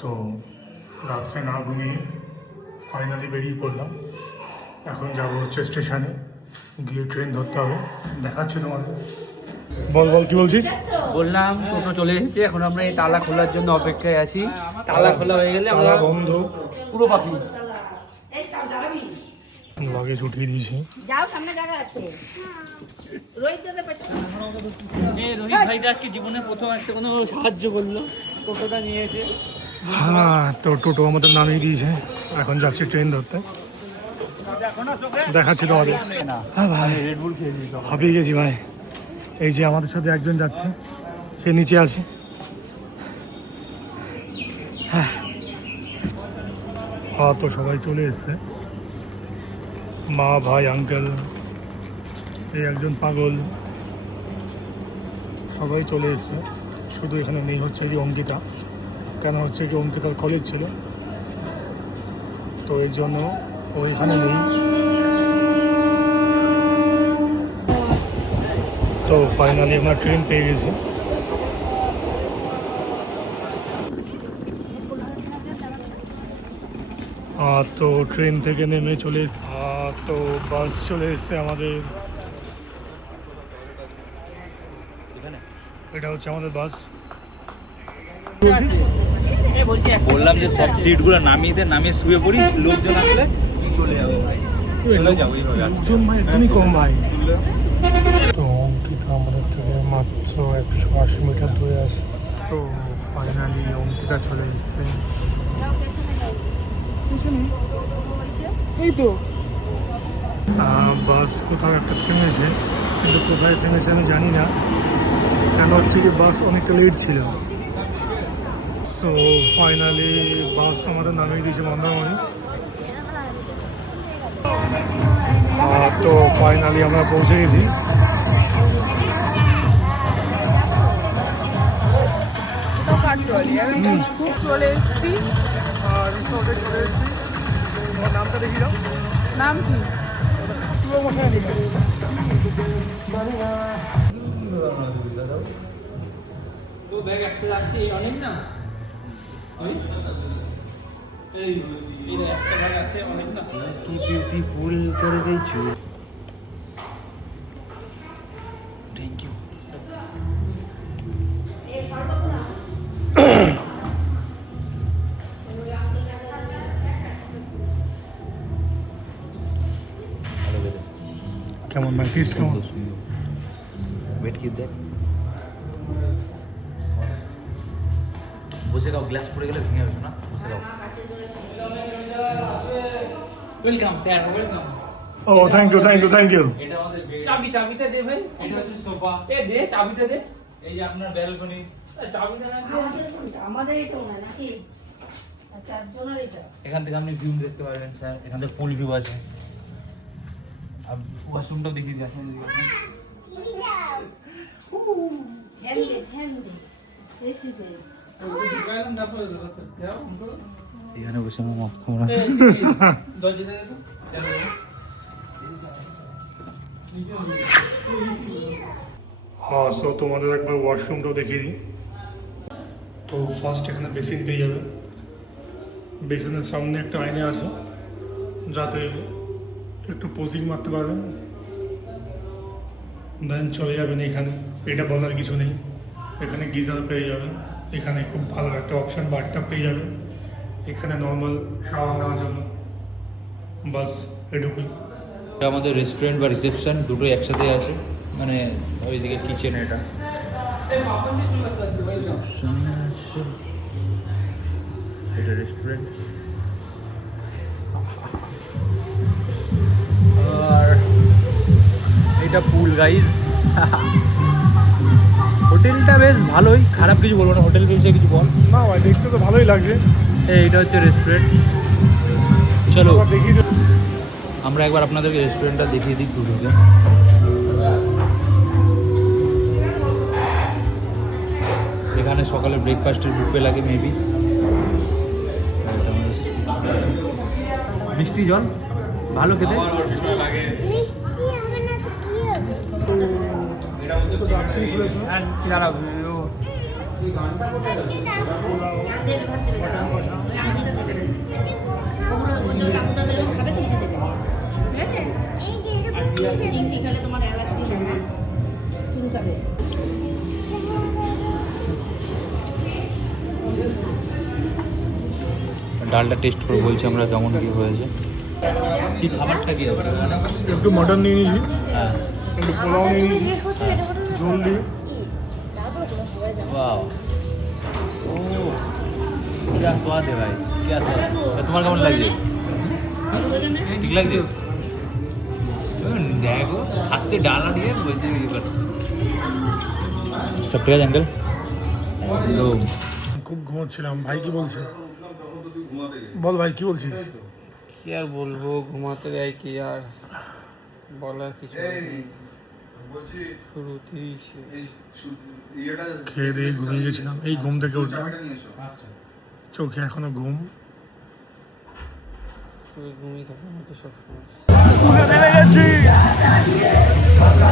তো রাত্রে না ঘুমিয়ে ফাইনালি বেরিয়ে পড়লাম। এখন যাবো হচ্ছে স্টেশনে, গিয়ে ট্রেন ধরতে হবে। দেখাচ্ছি তোমাদের। বল বল, কি বলছিস? বললাম টোটো চলে এসেছে, এখন আমরা এই তালা খোলার জন্য অপেক্ষায় আছি। তালা খোলা হয়ে গেলে আমরা বন্ধ পুরো পাখি লাগেজ উঠিয়ে দিয়েছি। যাও, সামনে জায়গা আছে। রোহিত দাদা পেছনে। রোহিত ভাইটা আজকে জীবনে প্রথম একটা কোনো সাহায্য করলো, টোটোটা নিয়েছে। হ্যাঁ, তো টোটো আমাদের নামিয়ে দিয়েছে, এখন যাচ্ছি ট্রেন ধরতে। দেখাচ্ছি তোমাদের। হ্যাঁ ভাই, হাঁপিয়ে গেছি ভাই। এই যে আমাদের সাথে একজন যাচ্ছে, সে নিচে আছে। হ্যাঁ, তো সবাই চলে এসছে, মা ভাই আঙ্কেল, এই একজন পাগল, সবাই চলে এসছে। শুধু এখানে নেই হচ্ছে এই যে অঙ্কিতা। কেন হচ্ছে কি, অঙ্কিতার কলেজ ছিল, তো এই জন্য ও এখানে নেই। তো ফাইনালি আমরা ট্রেন পেয়ে গেছি। তো ট্রেন থেকে নেমে চলে তো বাস চলে এসছে আমাদের। এটা হচ্ছে আমাদের বাস। বললাম যে সব সিটগুলো নামিয়ে দে, নামিয়ে শুয়ে পড়ি, লোকজন আসলে চলে যাবো ভাই। লোকজন ভাই একদমই কম ভাই। তো অঙ্কিতা আমাদের থেকে মাত্র 180 মিটার দূরে আছে। তো ফাইনালি অঙ্কিতা চলে এসছে। এই তো বাস কোথাও একটা থেমেছে, কিন্তু কোথায় থেমেছে আমি জানি না। কেন হচ্ছে যে বাস অনেকটা লেট ছিল। সো ফাইনালি বাস আমাদের নামিয়ে দিয়েছে মন্দারমণি। তো ফাইনালি আমরা পৌঁছে গেছি। চলে এসছি। তোমার নামটা দেখিয়ে দাও। নাম কি? তো ব্যাগ একটা যাচ্ছে অনেক না, এই একটা ব্যাগ আছে অনেক না, কি ফুল করে দিয়েছো। Thank you. কেমন ভাই, টেস্ট কেমন? ওয়েট কি দেখ, বসে দাও, গ্লাস পড়ে গেলে ভেঙে যাবে না, বসে দাও। Welcome sir, welcome. ও thank you, thank you, thank you. এটা আমাদের চাবিটা দেবেন। এটা হচ্ছে সোফা। দে চাবিটা দে। এই যে আপনার ব্যালকনি, চাবিটা দেন। আমাদের এটা না নাকি? চারজনের এটা। এখান থেকে আপনি ভিউ দেখতে পারবেন স্যার, এখান থেকে ফুল ভিউ আছে। আর ওয়াশরুমটাও দেখিয়ে দিই আসেন। এখানে বসে আমরা হ্যাঁ, সো তোমাদের একবার ওয়াশরুমটাও দেখিয়ে দিই। তো ফার্স্ট এখানে বেসিন পেয়ে যাবে। বেসিনের সামনে একটা আয়না আছে, যাতে একটু পোজিং মারতে পারবেন। দেন চলে যাবেন এখানে। এটা বলার কিছু নেই, এখানে গিজার পেয়ে যাবেন। এখানে খুব ভালো একটা অপশান বাথটাব পেয়ে যাবেন। এখানে নর্মাল শাওয়ার নেওয়ার জন্য, বাস এটুকুই। আমাদের রেস্টুরেন্ট বা রিসেপশন দুটোই একসাথে আছে, মানে ওইদিকে কিচেন। এটা এটা রেস্টুরেন্ট। আর এটা পুল গাইজ। হোটেলটা বেশ ভালোই, খারাপ কিছু বলবো না। হোটেল বিষয়ে কিছু বল। না ভাই, দেখতে তো ভালোই লাগছে। এইটা হচ্ছে রেস্টুরেন্ট। চলো দেখি। আমরা একবার আপনাদেরকে রেস্টুরেন্টটা দেখিয়ে দিই টু ঢুকে। এখানে সকালে ব্রেকফাস্টের বুফে লাগে মেবি। মিষ্টি জল ভালো খেতে। মিষ্টি হবে না তো কি হবে? দাঁড়াও। দেবে ভাত দেবে দাঁড়াও ওই আঙুলটা দেবে ওগুলো ওই চাকুটা দেবে খাবে তুমি দেবে ঠিক আছে এই যে এটা চিংড়ি খেলে তোমার অ্যালার্জি হবে তুমি খাবে ডালটা টেস্ট করে বলছি আমরা কেমন কি হয়েছে। কি খাবারটা কি হবে? একটু মটন নিয়ে নিয়েছি, হ্যাঁ, একটু পোলাও নিয়ে তুমি নিয়েছি, জিজ্ঞেস করছো এটা কত ঝোল দিয়ে। দাদু তোমার সবাই জানো वाओ ओ क्या स्वाद है भाई, क्या स्वाद। तो तुम्हारा কেমন লাগছে? ঠিক লাগছে? দেখো হাতে ডালা দিয়ে বলছে সব ঠিক আছে আঙ্কেল। তো খুব ঘুমোচ্ছিলাম। ভাই কি বলছে? বল ভাই কি বলছিস? কি আর বলবো, ঘুমাতে যাই কি আর বলার কিছু নেই। শুরুতেই শেষ। খেয়ে দিয়ে ঘুমিয়ে গেছিলাম, এই ঘুম থেকে উঠলাম, চোখে এখনো ঘুম। শুধু ঘুমিয়ে থাকার মতো সবসময়।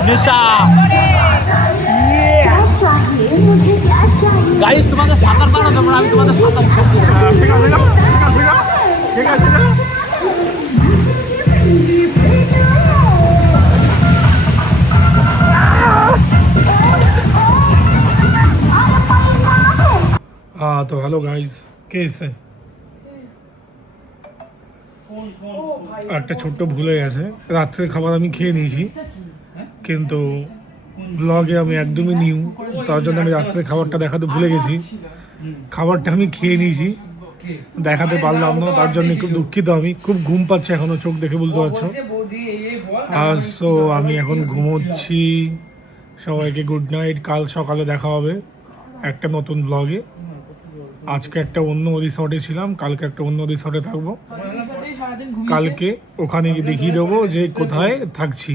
নিশা গাইস তোমাদের সাঁতার পারো তোমরা, আমি তোমাদের সাঁতার শিখাচ্ছি। ঠিক আছে না? তো হ্যালো গাইস, কে এসে? একটা ছোট্ট ভুলে গেছে, রাত্রের খাবার আমি খেয়ে নিয়েছি কিন্তু ব্লগে আমি একদমই নিউ, তার জন্য আমি রাত্রের খাবারটা দেখাতে ভুলে গেছি। খাবারটা আমি খেয়ে নিয়েছি, দেখাতে পারলাম না, তার জন্য খুব দুঃখিত। আমি খুব ঘুম পাচ্ছে এখনো, চোখ দেখে বুঝতে পারছো। আর সো আমি এখন ঘুমোচ্ছি। সবাইকে গুড নাইট, কাল সকালে দেখা হবে একটা নতুন ব্লগে। আজকে একটা অন্য রিসর্টে ছিলাম, কালকে একটা অন্য রিসর্টে থাকবো। কালকে ওখানে গিয়ে দেখিয়ে দেবো যে কোথায় থাকছি।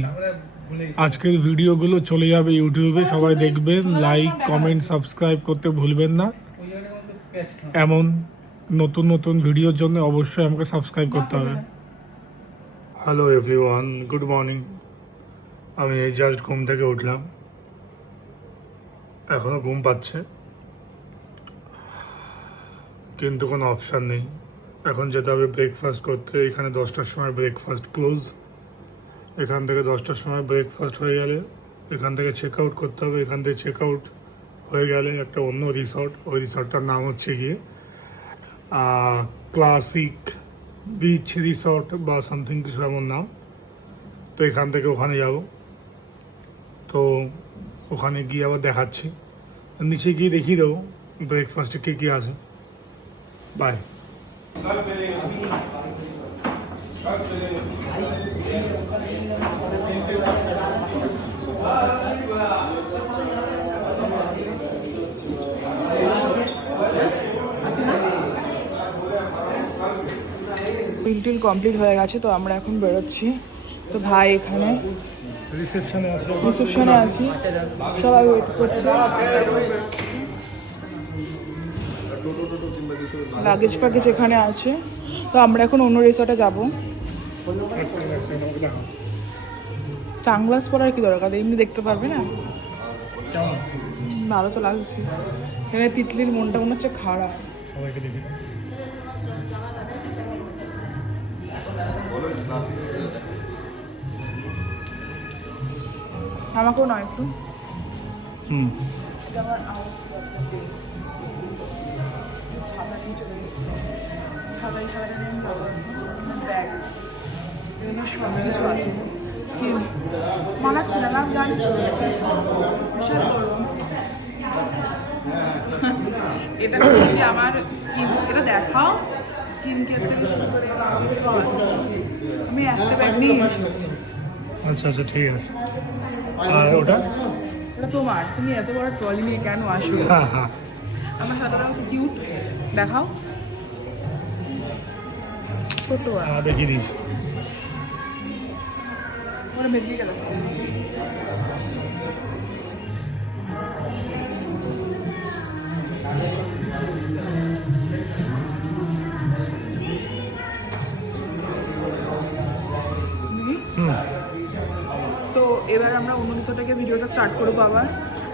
আজকের ভিডিওগুলো চলে যাবে ইউটিউবে, সবাই দেখবেন, লাইক কমেন্ট সাবস্ক্রাইব করতে ভুলবেন না। এমন নতুন নতুন ভিডিওর জন্য অবশ্যই আমাকে সাবস্ক্রাইব করতে হবে। Hello everyone, good morning. আমি এই জাস্ট ঘুম থেকে উঠলাম, এখনো ঘুম পাচ্ছে কিন্তু কোনো অপশান নেই। এখন যেতে হবে ব্রেকফাস্ট করতে। এখানে 10টার সময় ব্রেকফাস্ট ক্লোজ। এখান থেকে 10টার সময় ব্রেকফাস্ট হয়ে গেলে এখান থেকে চেক আউট করতে হবে। এখান থেকে চেক আউট হয়ে গেলে একটা অন্য রিসর্ট, ওই রিসর্টটার নাম হচ্ছে গিয়ে ক্লাসিক বিচ রিসর্ট বা সামথিং কিছু এমন নাম। তো এখান থেকে ওখানে যাব, তো ওখানে গিয়ে আবার দেখাচ্ছি, নিচে গিয়ে দেখিয়ে দেবো ব্রেকফাস্টে কী কী আছে। বাই। বিল কমপ্লিট হয়ে গেছে, তো আমরা এখন বেরোচ্ছি। তো ভাই এখানে রিসেপশনে আছি, সবাই ওয়েট করছে। লাগেজ ফ্যাগেজ এখানে আছে, তো আমরা এখন অন্য রিসর্টে যাবো। সানগ্লাস পরার কি দরকার, এমনি দেখতে পারবে না। ভালো তো লাগছে। এখানে তিতলির মনটা মনে হচ্ছে খারাপ। সবাইকে দেখি আমাকেও নয় একটু। সব কিছু আছে, স্কিন মানাচ্ছে না, জানি বিশাল গরম। এটা হচ্ছে কি আমার স্কিন, এটা দেখাও স্কিন কেয়ার থেকে শুরু করে সব আছে। আমি একটা ব্যাগ নিয়ে এসেছি। আচ্ছা আচ্ছা ঠিক আছে। আর ওটা এটা তোমার, তুমি এত বড় ট্রলি নিয়ে কেন আসো? হ্যাঁ হ্যাঁ, আমার সাদাটা তো কিউট, দেখাও। ছোট দেখিয়ে দিয়েছি। ওরা বেরিয়ে গেল। তো এবার আমরা অন্য রিসোর্টে ভিডিওটা স্টার্ট করবো আবার।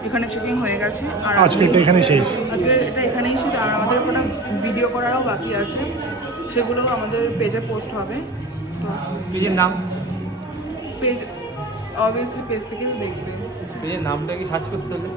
এখানে চেকিং হয়ে গেছে। আর আজকে এটা এখানে শেষ। আজকে এটা এখানেই শেষ। আর আমাদের কোনো ভিডিও করারও বাকি আছে, সেগুলোও আমাদের পেজে পোস্ট হবে। তো পেজের নাম, পেজ অবভিয়াসলি পেজ থেকে দেখবে। পেজের নামটা কি সার্চ করতে হবে?